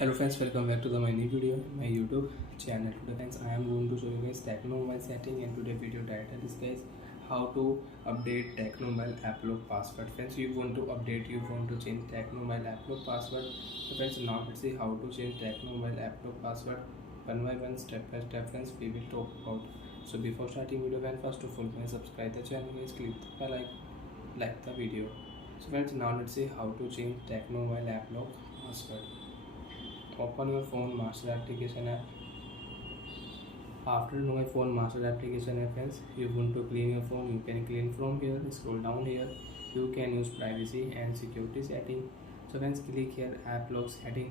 Hello friends, welcome back to my new video in my YouTube channel. Today friends, I am going to show you guys Tecno mobile setting, and today video title is guys how to update Tecno mobile applock password. Friends, you want to change Tecno mobile applock password. So friends, now let's see how to change Tecno mobile applock password one by one, step by step. Friends, we will talk about. So before starting video, friends, first of all, please subscribe the channel, guys, click the bell icon, like the video. So friends, now let's see how to change Tecno mobile applock password. Open your phone master application app. After my phone master application app, friends, you want to clean your phone, you can clean from here. Scroll down here, you can use privacy and security setting. So friends, click here app lock setting,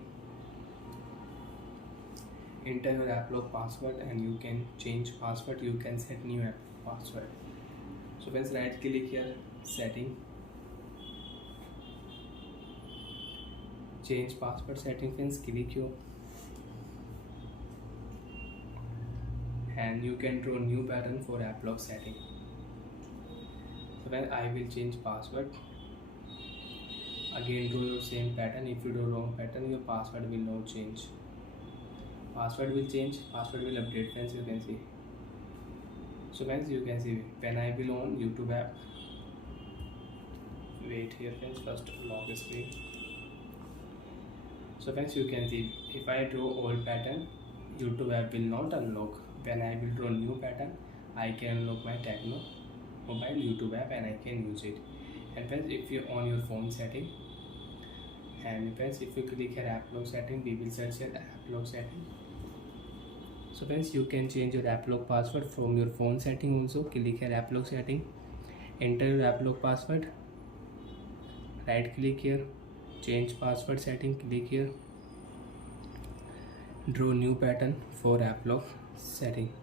enter your app lock password and you can change password, you can set new app password. So friends, right click here setting, change password setting. Friends, click here and you can draw new pattern for app lock setting. So when I will change password, again draw your same pattern. If you do wrong pattern, your password will not change. Password will change, password will update. Friends, you can see. So friends, you can see when I will on YouTube app. Wait here friends, first lock screen. So friends, you can see if I draw old pattern, YouTube app will not unlock. When I will draw new pattern, I can unlock my Tecno mobile YouTube app and I can use it. And friends, if you on your phone setting, and friends, if you click here app lock setting, we will search here app lock setting. So friends, you can change your app lock password from your phone setting also. Click here app lock setting, enter your app lock password, right click here, change password setting, click here, draw new pattern for app lock setting.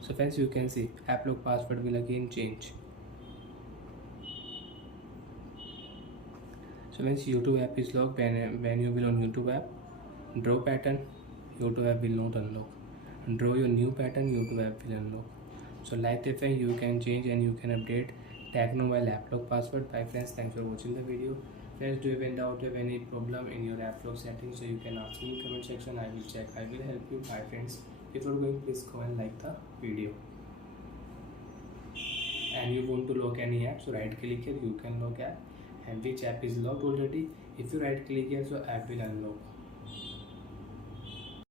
So friends, you can see app lock password will again change. So friends, YouTube app is locked. When you will on YouTube app, draw pattern, YouTube app will not unlock. Draw your new pattern, YouTube app will unlock. So like that, you can change and you can update Tecno mobile app lock password. Bye friends, thanks for watching the video. Friends, do you have any doubt, have any problem in your app lock settings, so you can ask me in comment section. I will check, I will help you. Bye friends. Before going, please go and like the video. And you want to lock any app, so right click here, you can lock app. And which app is locked already, if you right click here, so app will unlock.